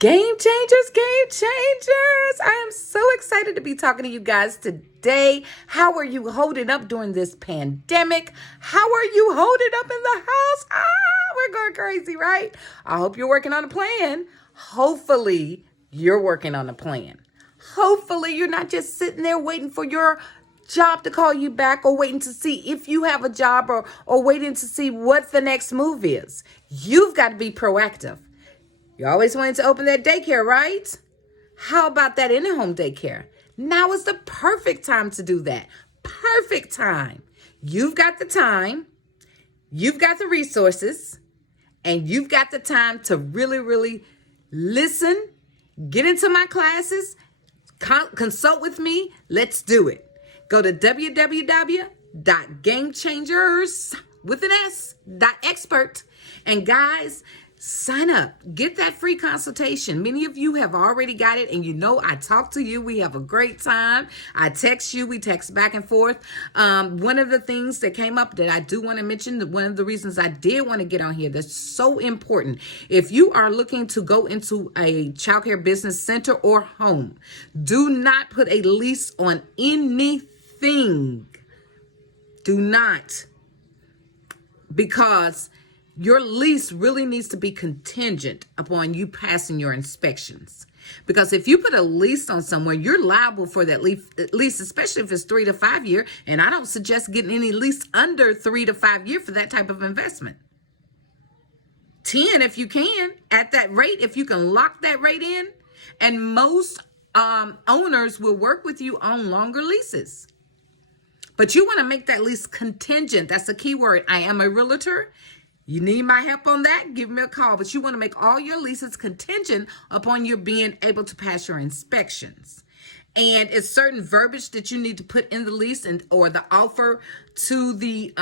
Game changers, game changers. I am so excited to be talking to you guys today. How are you holding up during this pandemic? How are you holding up in the house? We're going crazy, right? I hope you're working on a plan. Hopefully, you're working on a plan. Hopefully, you're not just sitting there waiting for your job to call you back or waiting to see if you have a job or waiting to see what the next move is. You've got to be proactive. You always wanted to open that daycare, right? How about that in-home daycare? Now is the perfect time to do that. Perfect time. You've got the time, you've got the resources, and you've got the time to really listen, get into my classes, consult with me. Let's do it. Go to www.gamechangers.expert. And guys, sign up. Get that free consultation. Many of you have already got it, and you know I talk to you. We have a great time. I text you. We text back and forth. One of the things that came up that I do want to mention, one of the reasons I did want to get on here that's so important. If you are looking to go into a childcare business center or home, do not put a lease on anything. Do not. Because your lease really needs to be contingent upon you passing your inspections. Because if you put a lease on somewhere, you're liable for that lease, especially if it's 3 to 5 year. And I don't suggest getting any lease under 3 to 5 year for that type of investment. 10 if you can, at that rate, if you can lock that rate in. And most owners will work with you on longer leases. But you want to make that lease contingent. That's the key word. I am a realtor. You need my help on that? Give me a call. But you want to make all your leases contingent upon you being able to pass your inspections. And it's certain verbiage that you need to put in the lease or the offer to the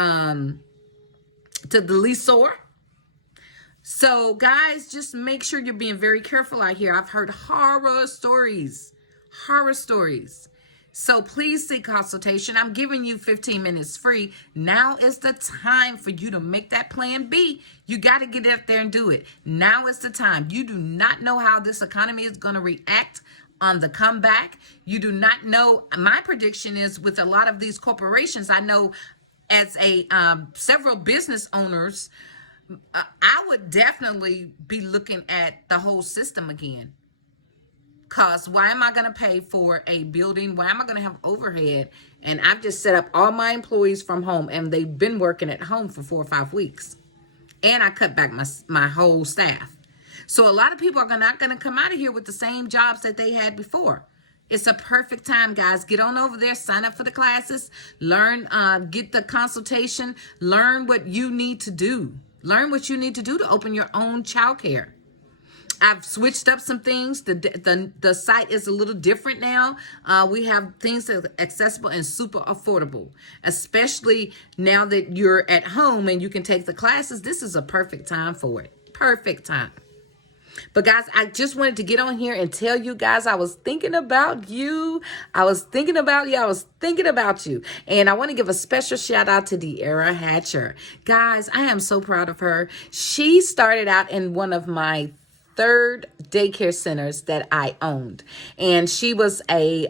leaseor. So guys, just make sure you're being very careful out here. I've heard horror stories. So please seek consultation. I'm giving you 15 minutes free. Now is the time for you to make that plan B. You got to get out there and do it. Now is the time. You do not know how this economy is going to react on the comeback. You do not know. My prediction is with a lot of these corporations, I know as several business owners, I would definitely be looking at the whole system again. Because why am I going to pay for a building? Why am I going to have overhead? And I've just set up all my employees from home, and they've been working at home for 4 or 5 weeks. And I cut back my whole staff. So a lot of people are not going to come out of here with the same jobs that they had before. It's a perfect time, guys. Get on over there, sign up for the classes, learn, get the consultation, learn what you need to do. Learn what you need to do to open your own childcare. I've switched up some things. The site is a little different now. We have things that are accessible and super affordable, especially now that you're at home and you can take the classes. This is a perfect time for it. Perfect time. But guys, I just wanted to get on here and tell you guys I was thinking about you. I was thinking about you. And I want to give a special shout out to De'Ara Hatcher. Guys, I am so proud of her. She started out in one of my third daycare centers that I owned. And she was a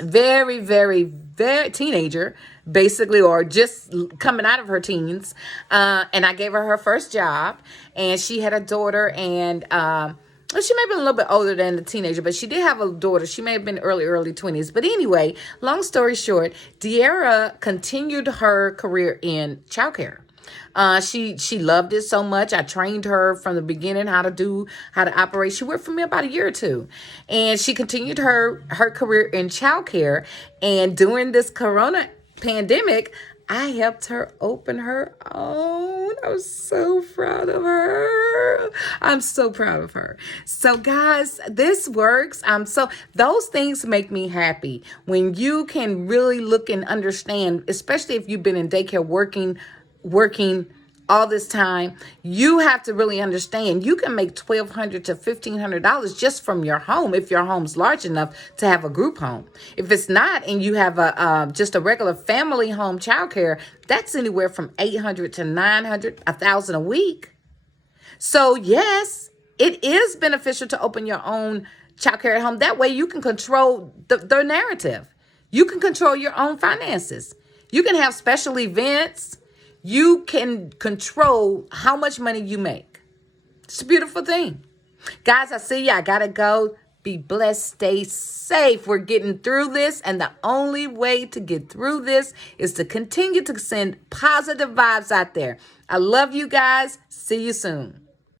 very teenager, basically, or just coming out of her teens. And I gave her first job. And she had a daughter, and she may have been a little bit older than the teenager, but she did have a daughter. She may have been early 20s. But anyway, long story short, De'Ara continued her career in childcare. She loved it so much. I trained her from the beginning how to operate. She worked for me about a year or two, and she continued her career in childcare. And during this Corona pandemic, I helped her open her own. I was so proud of her. I'm so proud of her. So guys, this works. Those things make me happy when you can really look and understand, especially if you've been in daycare working all this time. You have to really understand you can make $1,200 to $1,500 just from your home if your home's large enough to have a group home. If it's not, and you have just a regular family home childcare, that's anywhere from $800 to $900, $1,000 a week. So yes, It is beneficial to open your own child care at home. That way you can control the narrative. You can control your own finances. You can have special events. You can control how much money you make. It's a beautiful thing. Guys, I see you. I got to go. Be blessed. Stay safe. We're getting through this. And the only way to get through this is to continue to send positive vibes out there. I love you guys. See you soon.